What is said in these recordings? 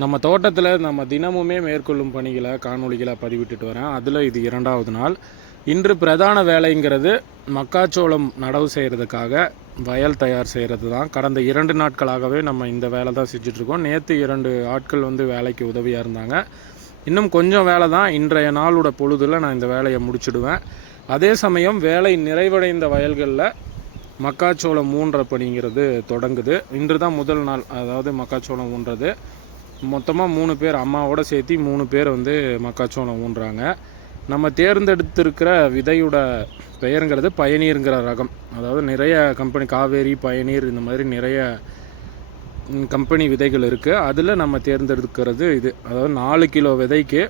நம்ம தோட்டத்தில் நம்ம தினமுமே மேற்கொள்ளும் பணிகளை காணொளிகளை பதிவிட்டுட்டு வரேன். அதில் இது 2வது நாள். இன்று பிரதான வேலைங்கிறது மக்காச்சோளம் நடவு செய்கிறதுக்காக வயல் தயார் செய்கிறது தான். கடந்த 2 நாட்களாகவே நம்ம இந்த வேலை தான் செஞ்சிட்ருக்கோம். நேற்று 2 ஆட்கள் வந்து வேலைக்கு உதவியாக இருந்தாங்க. இன்னும் கொஞ்சம் வேலை தான். இன்றைய நாளோட பொழுதில் நான் இந்த வேலையை முடிச்சுடுவேன். அதே சமயம் வேலை நிறைவடைந்த வயல்களில் மக்காச்சோளம் ஊன்ற பணிங்கிறது தொடங்குது. இன்று தான் முதல் நாள், அதாவது மக்காச்சோளம் ஊன்றது. மொத்தமாக 3 பேர், அம்மாவோடு சேர்த்து 3 பேர் வந்து மக்காச்சோளம் ஊன்றாங்க. நம்ம தேர்ந்தெடுத்திருக்கிற விதையோட பெயருங்கிறது பயனீருங்கிற ரகம். அதாவது நிறைய கம்பெனி, காவேரி, பயனீர், இந்த மாதிரி நிறைய கம்பெனி விதைகள் இருக்குது. அதில் நம்ம தேர்ந்தெடுக்கிறது இது. அதாவது 4 கிலோ விதைக்கு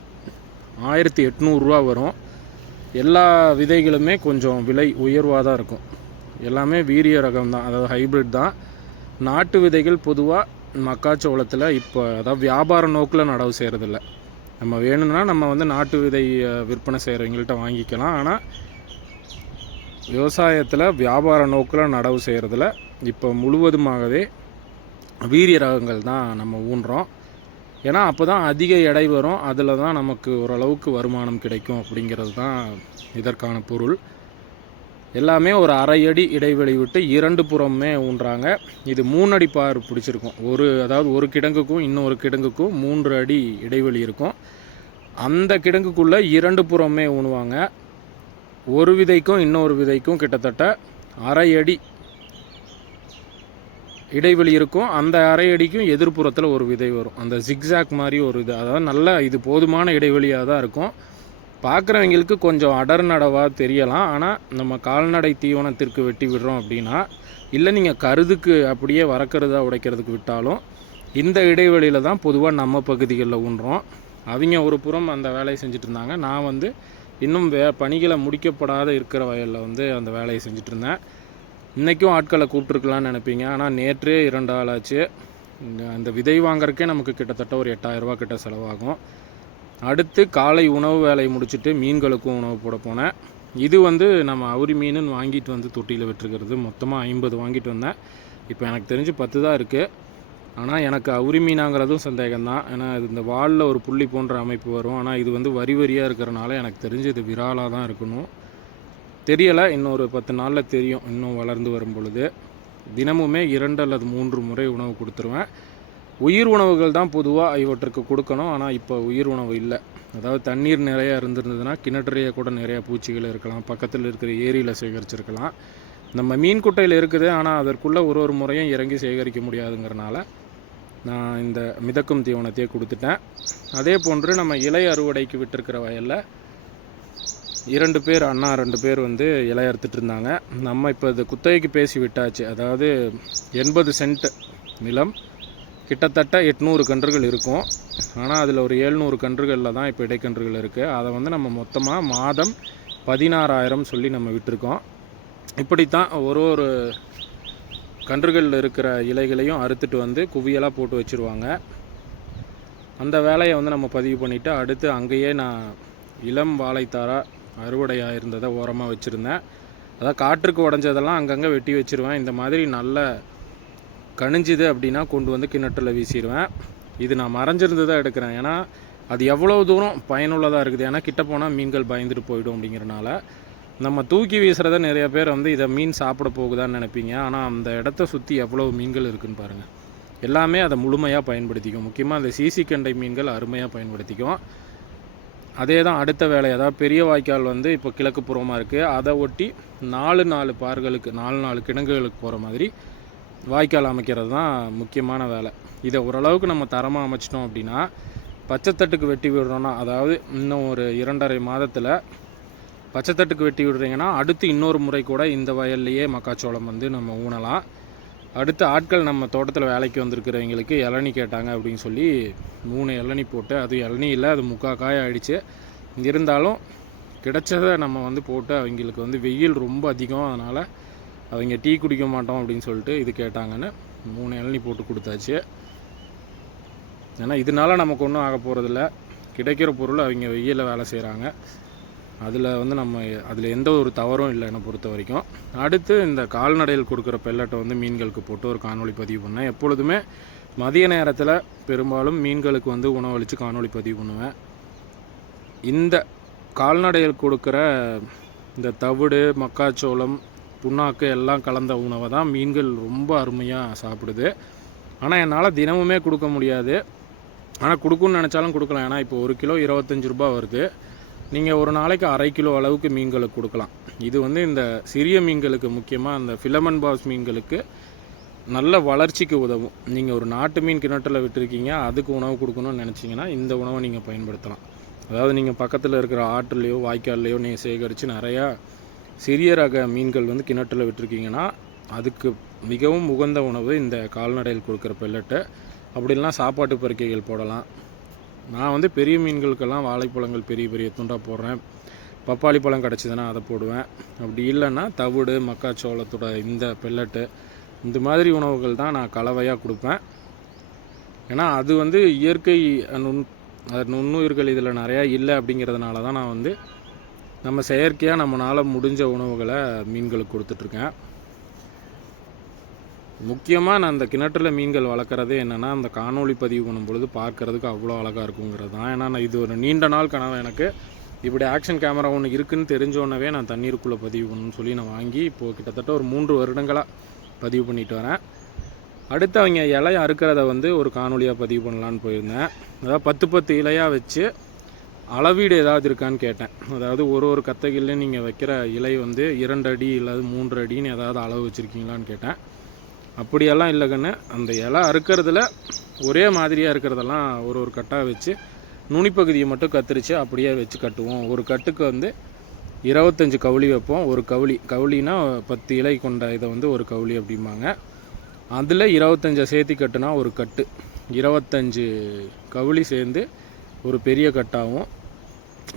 1800 ரூபா வரும். எல்லா விதைகளுமே கொஞ்சம் விலை உயர்வாக தான் இருக்கும். எல்லாமே வீரிய ரகம் தான், அதாவது ஹைப்ரிட் தான். நாட்டு விதைகள் பொதுவாக மக்காச்சோளத்தில் இப்போ அதாவது வியாபார நோக்கில் நடவு செய்கிறதில்ல. நம்ம வேணும்னா நம்ம வந்து நாட்டு விதை விற்பனை செய்கிறவங்கள்ட்ட வாங்கிக்கலாம். ஆனால் விவசாயத்தில் வியாபார நோக்கில் நடவு செய்கிறதுல இப்போ முழுவதுமாகவே வீரிய ரகங்கள் தான் நம்ம ஊன்றோம். ஏன்னா அப்போ தான் அதிக எடை வரும், அதில் தான் நமக்கு ஓரளவுக்கு வருமானம் கிடைக்கும் அப்படிங்கிறது தான் இதற்கான பொருள். எல்லாமே ஒரு அரை அடி இடைவெளி விட்டு 2 புறமே ஊன்றாங்க. இது 3 அடி பார் பிடிச்சிருக்கும். அதாவது ஒரு கிடங்குக்கும் இன்னொரு கிடங்குக்கும் 3 அடி இடைவெளி இருக்கும். அந்த கிடங்குக்குள்ளே 2 புறமே ஊனுவாங்க. ஒரு விதைக்கும் இன்னொரு விதைக்கும் கிட்டத்தட்ட அரை அடி இடைவெளி இருக்கும். அந்த அரை அடிக்கும் எதிர்ப்புறத்தில் ஒரு விதை வரும். அந்த ஜிக்ஸாக் மாதிரி ஒரு இது, அதாவது நல்ல இது போதுமான இடைவெளியாக தான் இருக்கும். பார்க்குறவங்களுக்கு கொஞ்சம் அடர் நடவாக தெரியலாம். ஆனால் நம்ம கால்நடை தீவனத்திற்கு வெட்டி விடுறோம் அப்படின்னா, இல்லை நீங்கள் கருதுக்கு அப்படியே வரக்கருதாக உடைக்கிறதுக்கு விட்டாலும் இந்த இடைவெளியில் தான் பொதுவாக நம்ம பகுதிகளில் ஊன்றோம். அவங்க ஒரு புறம் அந்த வேலையை செஞ்சுட்டு இருந்தாங்க. நான் வந்து இன்னும் பணிகளை முடிக்கப்படாத இருக்கிற வயலில் வந்து அந்த வேலையை செஞ்சுட்டு இருந்தேன். இன்றைக்கும் ஆட்களை கூப்பிட்ருக்கலான்னு நினைப்பீங்க. ஆனால் நேற்றே 2 ஆள் ஆச்சு. அந்த விதை வாங்குறதுக்கே நமக்கு கிட்டத்தட்ட ஒரு 8000 ரூபா கிட்ட செலவாகும். அடுத்து காலை உணவு வேலையை முடிச்சுட்டு மீன்களுக்கும் உணவு போட போனேன். இது வந்து நம்ம அவுரி மீனுன்னு வாங்கிட்டு வந்து தொட்டியில் விட்டுருக்கிறது. மொத்தமாக 50 வாங்கிட்டு வந்தேன். இப்போ எனக்கு தெரிஞ்சு 10 தான் இருக்குது. ஆனால் எனக்கு அவுரி மீனாங்கிறதும் சந்தேகம்தான். ஏன்னா இது இந்த வாலில் ஒரு புள்ளி போன்ற அமைப்பு வரும். ஆனால் இது வந்து வரி வரியாக இருக்கிறனால எனக்கு தெரிஞ்சு இது விராலாக தான் இருக்கணும். தெரியலை, இன்னொரு 10 நாளில் தெரியும். இன்னும் வளர்ந்து வரும் பொழுது தினமுமே 2 அல்லது 3 முறை உணவு கொடுத்துருவேன். உயிர் உணவுகள் தான் பொதுவாக இவற்றுக்கு கொடுக்கணும். ஆனால் இப்போ உயிர் உணவு இல்லை. அதாவது தண்ணீர் நிறையா இருந்திருந்ததுன்னா கிணற்றுலேயே கூட நிறையா பூச்சிகள் இருக்கலாம், பக்கத்தில் இருக்கிற ஏரியில் சேகரிச்சிருக்கலாம். நம்ம மீன் குட்டையில் இருக்குது, ஆனால் அதற்குள்ளே ஒரு முறையும் இறங்கி சேகரிக்க முடியாதுங்கிறனால நான் இந்த மிதக்கும் தீவனத்தையே கொடுத்துட்டேன். அதே போன்று நம்ம இலை அறுவடைக்கு விட்டுருக்கிற வயலில் 2 பேர், அண்ணா 2 பேர் வந்து இலை அறுத்துட்டு இருந்தாங்க. நம்ம இப்போ இது குத்தகைக்கு பேசி விட்டாச்சு. அதாவது 80 சென்ட் நிலம், கிட்டத்தட்ட 800 கன்றுகள் இருக்கும். ஆனால் அதில் ஒரு 700 கன்றுகளில் தான் இப்போ இடைக்கன்றுகள் இருக்குது. அதை வந்து நம்ம மொத்தமாக மாதம் 16,000 சொல்லி நம்ம விட்டுருக்கோம். இப்படித்தான் ஒரு கன்றுகளில் இருக்கிற இலைகளையும் அறுத்துட்டு வந்து குவியலாக போட்டு வச்சுருவாங்க. அந்த வேலையை வந்து நம்ம பதிவு பண்ணிவிட்டு அடுத்து அங்கேயே நான் இளம் வாழைத்தாராக அறுவடையாக இருந்ததை ஓரமாக வச்சுருந்தேன். அதாவது காற்றுக்கு உடஞ்சதெல்லாம் அங்கங்கே வெட்டி வச்சுருவேன். இந்த மாதிரி நல்ல கணிஞ்சுது அப்படின்னா கொண்டு வந்து கிணற்றில் வீசிடுவேன். இது நான் மறைஞ்சிருந்ததாக எடுக்கிறேன். ஏன்னா அது எவ்வளோ தூரம் பயனுள்ளதாக இருக்குது. ஏன்னா கிட்ட போனால் மீன்கள் பயந்துட்டு போயிடும் அப்படிங்கிறனால நம்ம தூக்கி வீசுகிறத நிறைய பேர் வந்து இதை மீன் சாப்பிட போகுதான்னு நினைப்பீங்க. ஆனால் அந்த இடத்த சுற்றி எவ்வளோ மீன்கள் இருக்குதுன்னு பாருங்கள். எல்லாமே அதை முழுமையாக பயன்படுத்திக்கும். முக்கியமாக அந்த சிசி கண்டை மீன்கள் அருமையாக பயன்படுத்திக்கும். அதே தான் அடுத்த வேலை. அதாவது பெரிய வாய்க்கால் வந்து இப்போ கிழக்கு புறமாக இருக்குது. அதை ஒட்டி 4 பார்களுக்கு 4 கிணங்குகளுக்கு போகிற மாதிரி வாய்க்கால் அமைக்கிறது தான் முக்கியமான வேலை. இதை ஓரளவுக்கு நம்ம தரமாக அமைச்சிட்டோம் அப்படின்னா, பச்சைத்தட்டுக்கு வெட்டி விடுறோன்னா, அதாவது இன்னும் ஒரு 2.5 மாதத்தில் பச்சைத்தட்டுக்கு வெட்டி விடுறீங்கன்னா அடுத்து இன்னொரு முறை கூட இந்த வயல்லையே மக்காச்சோளம் வந்து நம்ம ஊனலாம். அடுத்து ஆட்கள் நம்ம தோட்டத்தில் வேலைக்கு வந்திருக்கிறவங்களுக்கு இளநி கேட்டாங்க அப்படின்னு சொல்லி 3 இளநி போட்டு, அது இளநி இல்லை, அது 3/4 காய் ஆகிடுச்சு. இருந்தாலும் கிடைச்சதை நம்ம வந்து போட்டு, அவங்களுக்கு வந்து வெயில் ரொம்ப அதிகம், அதனால் அவங்க டீ குடிக்க மாட்டோம் அப்படின்னு சொல்லிட்டு இது கேட்டாங்கன்னு 3 இளநி போட்டு கொடுத்தாச்சு. ஏன்னா இதனால நமக்கு ஒன்றும் ஆக போகிறதில்ல. கிடைக்கிற பொருள் அவங்க வெயிலில் வேலை செய்கிறாங்க. அதில் வந்து அதில் எந்த ஒரு தவறும் இல்லை என்னை பொறுத்த வரைக்கும். அடுத்து இந்த கால்நடையில் கொடுக்குற பெல்லட்டை வந்து மீன்களுக்கு போட்டு ஒரு காணொளி பதிவு பண்ணேன். எப்பொழுதுமே மதிய நேரத்தில் பெரும்பாலும் மீன்களுக்கு வந்து உணவளித்து காணொளி பதிவு பண்ணுவேன். இந்த கால்நடைகள் கொடுக்குற இந்த தவிடு, மக்காச்சோளம், புண்ணாக்கு எல்லாம் கலந்த உணவை தான் மீன்கள் ரொம்ப அருமையாக சாப்பிடுது. ஆனால் என்னால் தினமுமே கொடுக்க முடியாது. ஆனால் கொடுக்குன்னு நினச்சாலும் கொடுக்கலாம். ஏன்னா இப்போ 1 கிலோ 25 ரூபா வருது. நீங்கள் ஒரு நாளைக்கு 1/2 கிலோ அளவுக்கு மீன்களுக்கு கொடுக்கலாம். இது வந்து இந்த சிறிய மீன்களுக்கு, முக்கியமாக அந்த ஃபிலமன் பாஸ் மீன்களுக்கு நல்ல வளர்ச்சிக்கு உதவும். நீங்கள் ஒரு நாட்டு மீன் கிணற்றில் விட்டுருக்கீங்க, அதுக்கு உணவு கொடுக்கணும்னு நினச்சிங்கன்னா இந்த உணவை நீங்கள் பயன்படுத்தலாம். அதாவது நீங்கள் பக்கத்தில் இருக்கிற ஆற்றுலையோ வாய்க்கால்லையோ நீங்கள் சேகரித்து நிறையா சிறிய ரக மீன்கள் வந்து கிணற்றில் விட்டுருக்கீங்கன்னா அதுக்கு மிகவும் உகந்த உணவு இந்த கால்நடைகள் கொடுக்குற பெல்லட்டு. அப்படி இல்லைனா சாப்பாட்டு பருக்கைகள் போடலாம். நான் வந்து பெரிய மீன்களுக்கெல்லாம் வாழைப்பழங்கள் பெரிய பெரிய துண்டாக போடுறேன். பப்பாளி பழம் கிடச்சிதுன்னா அதை போடுவேன். அப்படி இல்லைன்னா தவிடு, மக்காச்சோளத்தோட இந்த பெல்லட்டு, இந்த மாதிரி உணவுகள் தான் நான் கலவையாக கொடுப்பேன். ஏன்னா அது வந்து இயற்கை நுண்ணுயிர்கள் இதில் நிறையா இல்லை. அப்படிங்கிறதுனால தான் நான் வந்து நம்ம செயற்கையாக நம்மளால் முடிஞ்ச உணவுகளை மீன்களுக்கு கொடுத்துட்ருக்கேன். முக்கியமாக நான் அந்த கிணற்றில் மீன்கள் வளர்க்குறதே என்னென்னா, அந்த காணொளி பதிவு பண்ணும் பொழுது பார்க்குறதுக்கு அவ்வளோ அழகாக இருக்குங்கிறது தான். ஏன்னா நான் இது ஒரு நீண்ட நாள் கனவு எனக்கு. இப்படி ஆக்ஷன் கேமரா ஒன்று இருக்குதுன்னு தெரிஞ்சோன்னவே நான் தண்ணீருக்குள்ளே பதிவு பண்ணணும்னு சொல்லி நான் வாங்கி இப்போது கிட்டத்தட்ட ஒரு 3 வருடங்களாக பதிவு பண்ணிட்டு வரேன். அடுத்து அவங்க இலையை அறுக்கிறத வந்து ஒரு காணொலியாக பதிவு பண்ணலான்னு போயிருந்தேன். அதாவது 10 இலையாக வச்சு அளவீடு ஏதாவது இருக்கான்னு கேட்டேன். அதாவது ஒரு கத்தைகள்லையும் நீங்கள் வைக்கிற இலை வந்து 2 அடி இல்லாது 3 அடின்னு ஏதாவது அளவு வச்சுருக்கீங்களான்னு கேட்டேன். அப்படியெல்லாம் இல்லை கண்ணு, அந்த இலை அறுக்கிறதுல ஒரே மாதிரியாக இருக்கிறதெல்லாம் ஒரு கட்டாக வச்சு நுனிப்பகுதியை மட்டும் கத்திரிச்சு அப்படியே வச்சு கட்டுவோம். ஒரு கட்டுக்கு வந்து 25 கவுளி வைப்போம். ஒரு கவுளினா 10 இலை கொண்ட இதை வந்து ஒரு கவுளி அப்படிம்பாங்க. அதில் 25 சேர்த்தி கட்டுனா ஒரு கட்டு, 25 கவுளி சேர்ந்து ஒரு பெரிய கட்டாகும்.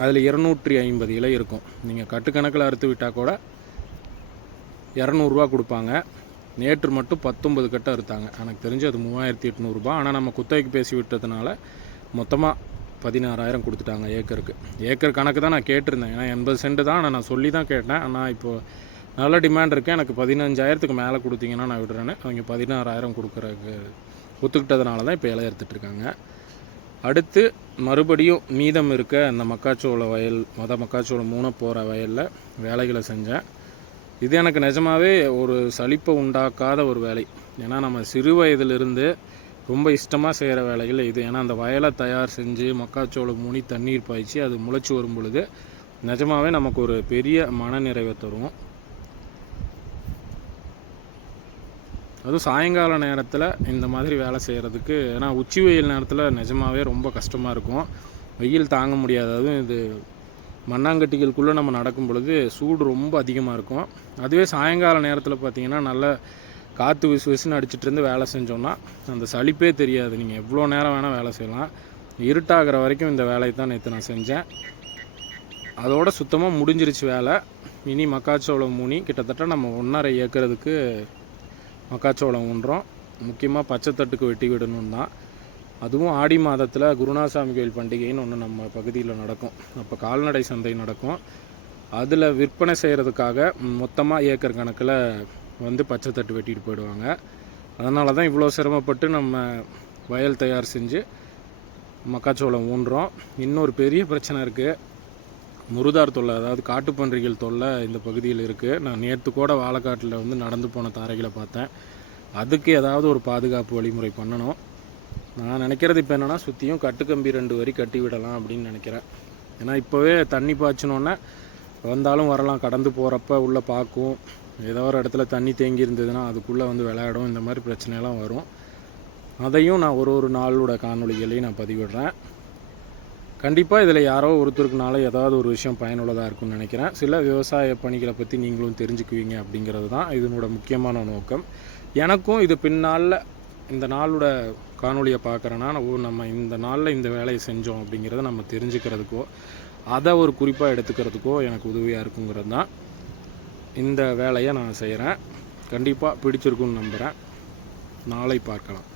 அதில் 250 இலை இருக்கும். நீங்கள் கட்டுக்கணக்கில் அறுத்து விட்டால் கூட 200 ரூபா கொடுப்பாங்க. நேற்று மட்டும் 19 கட்டை அறுத்தாங்க. எனக்கு தெரிஞ்சு அது 3800 ரூபா. ஆனால் நம்ம குத்தகைக்கு பேசி விட்டதுனால மொத்தமாக 16,000 கொடுத்துட்டாங்க ஏக்கருக்கு. ஏக்கர் கணக்கு தான் நான் கேட்டிருந்தேன். ஏன்னா 80 சென்ட் தான். ஆனால் நான் சொல்லி தான் கேட்டேன். ஆனால் இப்போது நல்ல டிமாண்ட் இருக்குது. எனக்கு 15,000க்கு மேலே கொடுத்தீங்கன்னா நான் விடுறேன்னு அவங்க 16,000 கொடுக்குறதுக்கு ஒத்துக்கிட்டதுனால தான் இப்போ இலை அறுத்துட்ருக்காங்க. அடுத்து மறுபடியும் மீதம் இருக்க இந்த மக்காச்சோள வயல், மக்காச்சோளம் 3 போகிற வயலில் வேலைகளை செஞ்சேன். இது எனக்கு நிஜமாகவே ஒரு சலிப்பை உண்டாக்காத ஒரு வேலை. ஏன்னா நம்ம சிறு வயதிலிருந்து ரொம்ப இஷ்டமாக செய்கிற வேலைகள் இது. ஏன்னா அந்த வயலை தயார் செஞ்சு மக்காச்சோளம் மூணி தண்ணீர் பாய்ச்சி அது முளைச்சி வரும் பொழுது நிஜமாகவே நமக்கு ஒரு பெரிய மனநிறைவை தரும். அதுவும் சாயங்கால நேரத்தில் இந்த மாதிரி வேலை செய்கிறதுக்கு, ஏன்னா உச்சி வெயில் நேரத்தில் நிஜமாகவே ரொம்ப கஷ்டமாக இருக்கும். வெயில் தாங்க முடியாது. அதுவும் இது மண்ணாங்கட்டிகளுக்குள்ளே நம்ம நடக்கும் பொழுது சூடு ரொம்ப அதிகமாக இருக்கும். அதுவே சாயங்கால நேரத்தில் பார்த்திங்கன்னா நல்ல காற்று விசுன்னு அடிச்சிட்டு இருந்து வேலை செஞ்சோன்னா அந்த சலிப்பே தெரியாது. நீங்கள் எவ்வளோ நேரம் வேணால் வேலை செய்யலாம். இருட்டாகிற வரைக்கும் இந்த வேலையை தான் நேற்று நான் செஞ்சேன். அதோட சுத்தமாக முடிஞ்சிருச்சு வேலை. இனி மக்காச்சோளம் மூணி கிட்டத்தட்ட நம்ம 1.5 ஏக்கருக்கு மக்காச்சோளம் ஊன்றோம். முக்கியமாக பச்சைத்தட்டுக்கு வெட்டி விடணும் தான். அதுவும் ஆடி மாதத்தில் குருநாசாமி கோயில் பண்டிகைன்னு ஒன்று நம்ம பகுதியில் நடக்கும். அப்போ கால்நடை சந்தை நடக்கும். அதில் விற்பனை செய்கிறதுக்காக மொத்தமாக ஏக்கர் கணக்கில் வந்து பச்சைத்தட்டு வெட்டிட்டு போயிடுவாங்க. அதனால தான் இவ்வளோ சிரமப்பட்டு நம்ம வயல் தயார் செஞ்சு மக்காச்சோளம் ஊன்றோம். இன்னொரு பெரிய பிரச்சனை இருக்குது, முருதார் தொல்லை, அதாவது காட்டுப்பன்றிகள் தொல்லை இந்த பகுதியில் இருக்குது. நான் நேற்று கூட வாழைக்காட்டில் வந்து நடந்து போன தாரைகளை பார்த்தேன். அதுக்கு ஏதாவது ஒரு பாதுகாப்பு வழிமுறை பண்ணணும். நான் நினைக்கிறது இப்போ என்னென்னா, சுற்றியும் கட்டுக்கம்பி 2 வரி கட்டி விடலாம் அப்படின்னு நினைக்கிறேன். ஏன்னா இப்போவே தண்ணி பாய்ச்சினோன்னே வந்தாலும் வரலாம், கடந்து போகிறப்ப உள்ளே பார்க்கும், ஏதோ ஒரு இடத்துல தண்ணி தேங்கி இருந்ததுன்னா அதுக்குள்ளே வந்து விளையாடும். இந்த மாதிரி பிரச்சனைலாம் வரும். அதையும் நான் ஒரு நாளோட காணொலிகளையும் நான் பதிவிடுறேன். கண்டிப்பாக இதில் யாரோ ஒருத்தருக்குனால ஏதாவது ஒரு விஷயம் பயனுள்ளதாக இருக்கும்னு நினைக்கிறேன். சில விவசாய பணிகளை பற்றி நீங்களும் தெரிஞ்சுக்குவீங்க அப்படிங்கிறது தான் இதனோட முக்கியமான நோக்கம். எனக்கும் இது பின்னால் இந்த நாளோட காணொலியை பார்க்குறேன்னா, நம்ம இந்த நாளில் இந்த வேலையை செஞ்சோம் அப்படிங்கிறத நம்ம தெரிஞ்சுக்கிறதுக்கோ அதை ஒரு குறிப்பாக எடுத்துக்கிறதுக்கோ எனக்கு உதவியாக இருக்குங்கிறது தான் இந்த வேலையை நான் செய்கிறேன். கண்டிப்பாக பிடிச்சிருக்குன்னு நம்புகிறேன். நாளை பார்க்கலாம்.